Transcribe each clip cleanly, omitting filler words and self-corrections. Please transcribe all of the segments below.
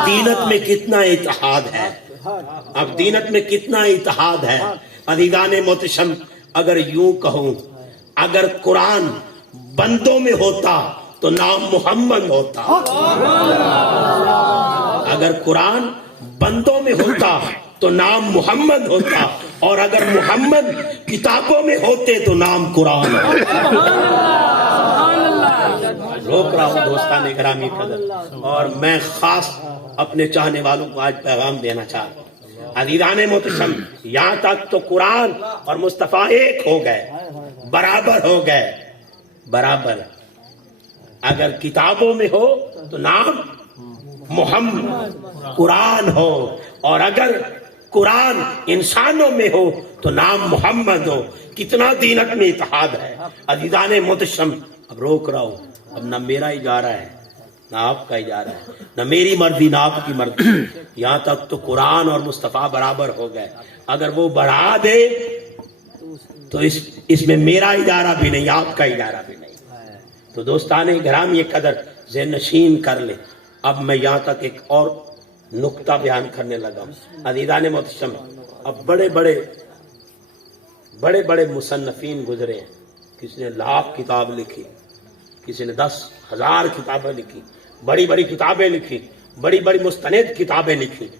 दीनत में कितना इत्तेहाद है, अब दीनत में कितना इत्तेहाद है। अज़ीज़ान मोहतरम, अगर यूं कहूं, अगर कुरान बंदों में होता तो नाम मोहम्मद होता। अगर कुरान बंदों में होता तो नाम मोहम्मद होता, और अगर मोहम्मद किताबों में होते तो नाम कुरान होता। रोक रहा हूँ दोस्तान गिरामी कदर, और मैं खास अपने चाहने वालों को आज पैगाम देना चाहता हूँ। अज़ीज़ान मोहतरम, यहाँ तक तो कुरान और मुस्तफ़ा एक हो गए, बराबर हो गए, बराबर। अगर किताबों में हो तो नाम मोहम्मद कुरान हो, और अगर कुरान इंसानों में हो तो नाम मोहम्मद हो। कितना दीनत में इत्तेहाद है। अज़ीज़ान मोहतरम, अब रोक रहा हूँ, अब ना मेरा ही जा रहा है, ना आपका ही जा रहा है, ना मेरी मर्जी ना आपकी मर्जी। यहाँ तक तो कुरान और मुस्तफ़ा बराबर हो गए। अगर वो बढ़ा दे तो इसमें मेरा इजारा भी नहीं, आपका इजारा भी नहीं। तो दोस्ताने गिरामी कदर ज़हन नशीन कर ले। अब मैं यहाँ तक एक और नुक्ता बयान करने लगा हूँ। अज़ीज़ान मोहतरम, अब बड़े बड़े मुसन्नफ़ीन गुजरे हैं। किसी ने 1,00,000 किताब लिखी, किसी ने 10,000 किताबें लिखी, बड़ी बड़ी किताबें लिखी, बड़ी बड़ी मुस्तनद किताबें लिखी।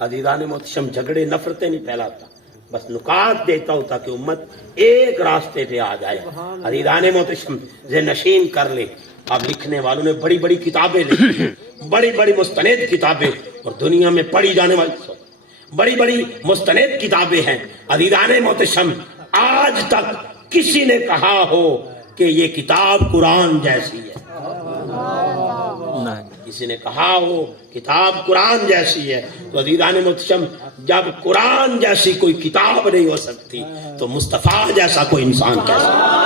अज़ीज़ान मोहतरम, झगड़े नफरतें नहीं फैलाता, बस नुकात देता हूँ ताकि उम्मत एक रास्ते पे आ जाए। अज़ीज़ान मोहतरम, ज़हन नशीन कर ले। अब लिखने वालों ने बड़ी बड़ी किताबें लिखी, बड़ी बड़ी मुस्तनद किताबें, और दुनिया में पढ़ी जाने वाली बड़ी बड़ी मुस्तनद किताबें हैं। अज़ीज़ान मोहतरम, आज तक किसी ने कहा हो कि ये किताब कुरान जैसी है? किसी ने कहा हो किताब कुरान जैसी है? तो अज़ीज़ान मोहतरम, जब कुरान जैसी कोई किताब नहीं हो सकती तो मुस्तफ़ा जैसा कोई इंसान कैसा?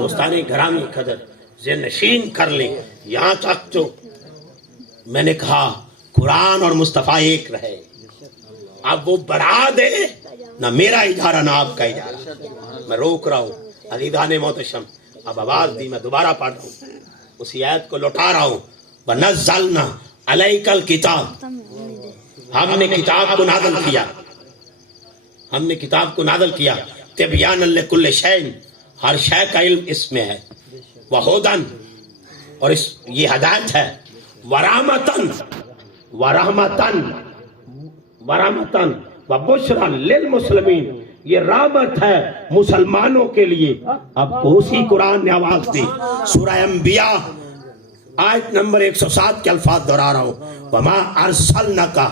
दोस्ताने गिरामी कदर, ज़हन नशीन कर ले। यहाँ तक तो मैंने कहा कुरान और मुस्तफ़ा एक रहे। अब वो बढ़ा दे, ना मेरा इजारा ना आपका इजारा। मैं रोक रहा हूँ। अज़ीज़ान मोहतरम, अब आवाज दी, मैं दोबारा पढ़ रहा हूँ, उसी आयत को लौटा रहा हूँ। वनज़्ज़लना अलैकल किताब, हमने किताब को नाज़िल किया, हमने किताब को नाज़िल किया। तिबयान लिकुल्लि शैइन, हर शय का इल्म इसमें है। वहुदन, और ये हदायत है। वरहमतन, वरहमतन, वरहमतन वबुशरा लिल मुस्लिमीन, ये रहमत है मुसलमानों के लिए। अब उसी कुरान ने आवाज दी। सूरह अंबिया आयत नंबर 107 के अल्फाज दोहरा रहा हूँ। वमा अरसलनाका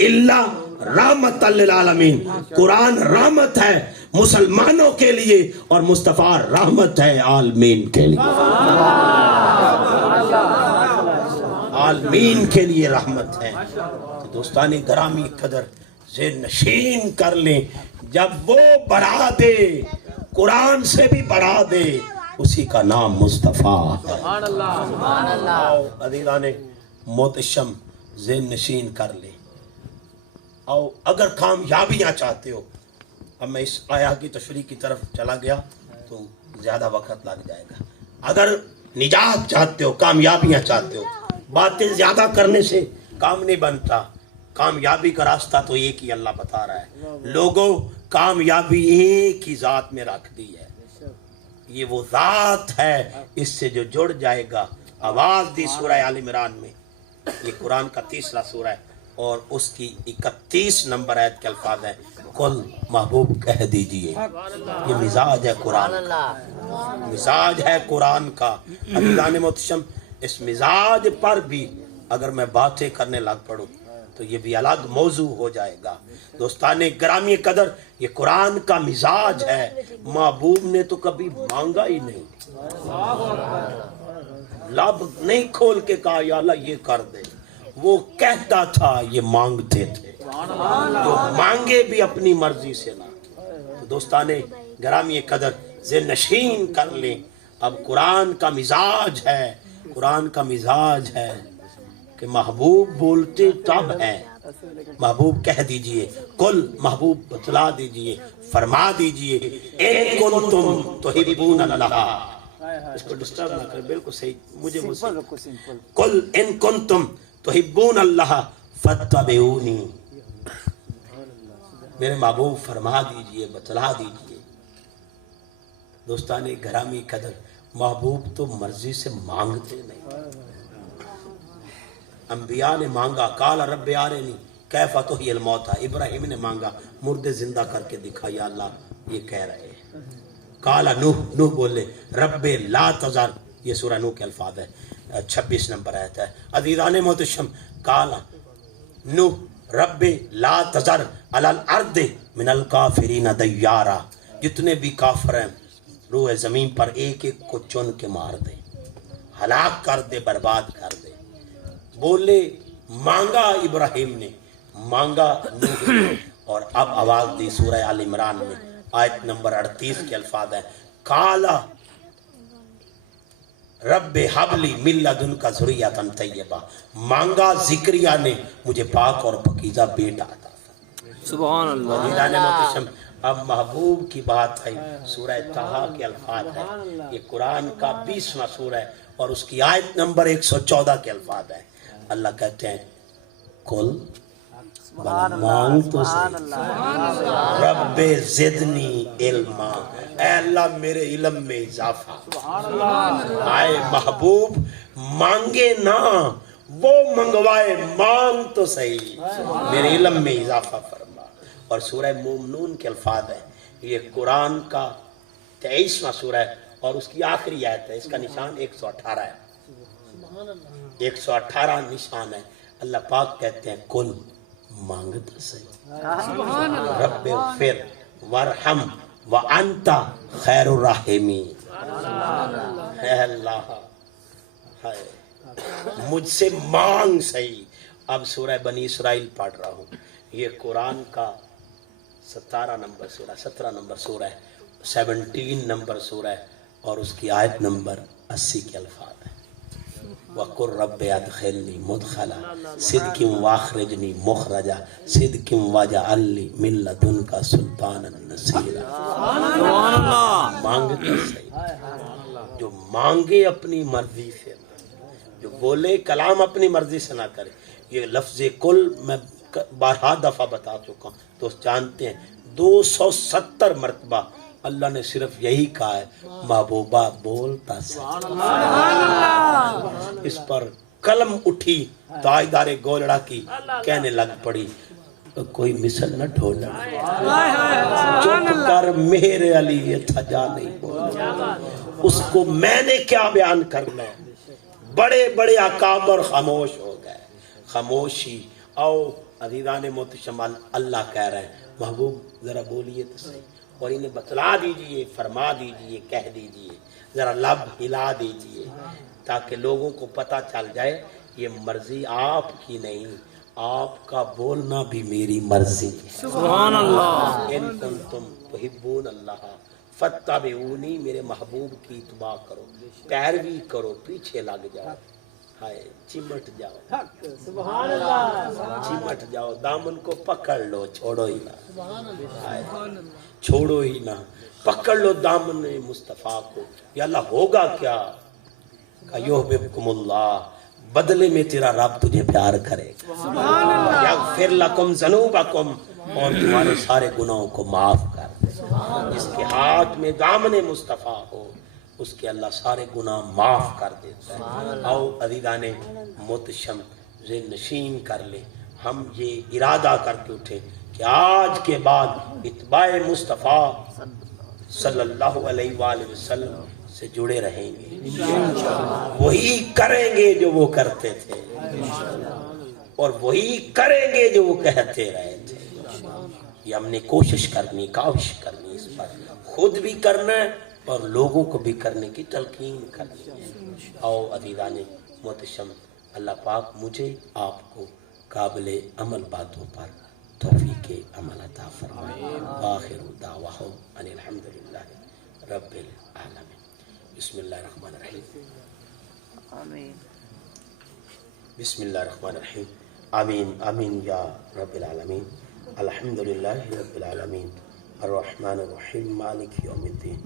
इल्ला रहमतल लिल आलमीन, कुरान रहमत है मुसलमानों के लिए और मुस्तफ़ा रहमत है आलमीन के लिए। आलमीन के लिए रहमत है। तो दोस्तानी गिरामी कदर, ज़हन नशीन कर लें, जब वो बढ़ा दे, कुरान से भी बढ़ा दे, उसी का नाम मुस्तफ़ा है। अज़ीज़ान मोहतरम, ज़हन नशीन कर ले। और अगर कामयाबियाँ चाहते हो, अब मैं इस आया की तशरीह की तरफ चला गया तो ज़्यादा वक्त लग जाएगा। अगर निजात चाहते हो, कामयाबियाँ चाहते हो, बातें ज़्यादा करने से काम नहीं बनता। कामयाबी का रास्ता तो एक ही अल्लाह बता रहा है। लोगों, कामयाबी एक ही ज़ात में रख दी है। ये वो ज़ात है, इससे जो जुड़ जाएगा। आवाज़ दी सूरह आल इमरान में, ये कुरान का 3रा सूरा है और उसकी 31 नंबर आयत के अल्फाज है। कुल महबूब कह दीजिए, ये मिजाज है कुरान का, मिजाज है कुरान का। अज़ीज़ान मोहतरम, इस मिजाज पर भी अगर मैं बातें करने लग पड़ूं तो ये भी अलग मौजू हो जाएगा। दोस्ताने गिरामी कदर, ये कुरान का मिजाज है। महबूब ने तो कभी मांगा ही नहीं, लब नहीं खोल के कहा या अल्लाह ये कर दे। वो कहता था, ये मांगते थे। जो मांगे भी अपनी मर्जी से ना। तो दोस्ताने गिरामी कदर, ज़हन नशीन कर लें। अब कुरान का मिजाज है, कुरान का मिजाज है कि महबूब बोलते तब है محبوب کہہ دیجئے، قل محبوب بتلا دیجئے، فرما دیجئے، ان کنتم تحبون اللہ، اس کو ڈسٹرب نہ کریں، بالکل صحیح، مجھے قل ان کنتم تحبون اللہ فاتبعونی، میرے محبوب فرما دیجئے، بتلا دیجئے۔ دوستان گرامی قدر، محبوب تو مرضی سے مانگتے نہیں، انبیاء نے مانگا، قال رب ارنی کیف تحیی الموتى، ابراہیم نے مانگا مردے زندہ کر کے دکھا، یا اللہ یہ کہہ رہے ہیں۔ قال نوح بولے رب لا تذر، یہ سورہ نوح کے الفاظ ہے، 26 نمبر آیت ہے۔ عزیزان محتشم، قال نوح رب لا تذر علی الارض من الکافرین دیارا، جتنے بھی کافر ہیں روح زمین پر ایک ایک کو چن کے مار دے، ہلاک کر دے، برباد کر دے۔ بولے مانگا ابراہیم نے، مانگا نوح نے، اور اب آواز دی سورہ آل عمران میں آیت نمبر 38 کے الفاظ ہیں، قالا رب حب لی من لدنک ذریۃ طیبہ، مانگا زکریا نے مجھے پاک اور پاکیزہ بیٹا عطا فرما۔ سبحان اللہ۔ اب محبوب کی بات ہے، سورہ طٰہٰ کے الفاظ ہے، یہ قرآن کا 20واں سورہ ہے اور اس کی آیت نمبر 114 کے الفاظ ہے۔ اللہ کہتے ہیں کل مانگ تو صحیح، رب زدنی علما، اے اللہ میرے علم میں اضافہ۔ آئے محبوب مانگے نہ، وہ منگوائے، مانگ تو صحیح، میرے علم میں اضافہ فرما۔ اور سورہ مومنون کے الفاظ ہے، یہ قرآن کا 23واں سورہ ہے اور اس کی آخری آیت ہے، اس کا نشان 118 ہے، 118 نشان ہے۔ اللہ پاک کہتے ہیں کل مانگتا صحیح، رب اغفر وارحم وانت خیر الراحمین، اے اللہ مجھ سے مانگ صحیح۔ اب سورہ بنی اسرائیل پڑھ رہا ہوں، یہ قرآن کا 17 نمبر سورہ ہے، 17 نمبر سورہ ہے اور اس کی آیت نمبر 80 کے الفاظ ہیں، وَقُلْ رَبِّ أَدْخِلْنِي مُدْخَلَ صِدْقٍ وَأَخْرِجْنِي مُخْرَجَ صِدْقٍ وَاجْعَل لِّي مِن لَّدُنكَ سُلْطَانًا نَصِيرًا۔ مانگتے صحیح، جو مانگے اپنی مرضی سے نہ، جو بولے کلام اپنی مرضی سے نہ کرے۔ یہ لفظ کل میں 12 دفعہ بتا چکا ہوں، تو جانتے ہیں 270 مرتبہ اللہ نے صرف یہی کہا ہے محبوبہ بولتا سچ۔ اس پر قلم اٹھی تاجدار گولڑا کی، کہنے لگ پڑی کوئی مثل نہ ڈھولا، چپ کر میرے علی یہ تھا جا نہیں بولا، اس کو میں نے کیا بیان کرنا ہے۔ بڑے بڑے اکابر خاموش ہو گئے، خاموشی۔ آؤ عزیزان محتشم، اللہ کہہ رہے ہیں محبوب ذرا بولیے تو صحیح، اور انہیں بتلا دیجئے، فرما دیجئے، کہہ دیجئے، ذرا لب ہلا دیجئے، تاکہ لوگوں کو پتہ چل جائے یہ مرضی آپ کی نہیں، آپ کا بولنا بھی میری مرضی ہے۔ سبحان اللہ۔ ان کنتم تحبون اللہ فاتبعونی، میرے محبوب کی اتباع کرو، پیروی کرو، پیچھے لگ جاؤ، ہائے چمٹ جاؤ، سبحان اللہ، چمٹ جاؤ، دامن کو پکڑ لو، چھوڑو ہی نہ، ہائے چھوڑو ہی نہ، پکڑ لو دامن مصطفیٰ کو۔ یا اللہ ہوگا کیا، یحببکم اللہ، بدلے میں تیرا رب تجھے پیار کرے گا، یغفر لکم ذنوبکم، اور تمہارے سارے گناہوں کو معاف کر دے۔ جس کے ہاتھ میں دامن مصطفیٰ ہو اس کے اللہ سارے گناہ معاف کر دیتا ہے۔ آؤ عزیزان محتشم ذہن نشین کر لیں، ہم یہ ارادہ کر کے اٹھیں کہ آج کے بعد اتباع مصطفیٰ صلی اللہ علیہ وآلہ وسلم سے جڑے رہیں گے، وہی کریں گے جو وہ کرتے تھے، اور وہی کریں گے جو وہ کہتے رہے تھے۔ یہ ہم نے کوشش کرنی، کاوش کرنی، اس پر خود بھی کرنا ہے اور لوگوں کو بھی کرنے کی تلقین کرنی ہے۔ آؤ عزیزان محتشم، اللہ پاک مجھے آپ کو قابل عمل باتوں پر توفیق عمل عطا فرمائے۔ آخر دعواہم ان الحمدللہ رب العالمین۔ بسم اللہ الرحمن الرحیم، آمین۔ بسم اللہ الرحمن الرحیم۔ آمین آمین یا رب العالمین. الحمدللہ رب العالمین الرحمن الرحیم مالک یوم الدین.